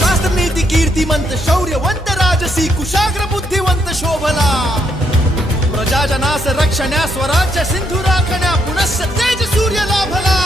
शास्त्र नीती कीर्तिमंत शौर्यवंत राजसी कुशाग्र बुद्धिवंत शोभला प्रजाजनास रक्षण्या स्वराज्य सिंधू राखण्या पुनश्च तेज सूर्य लाभला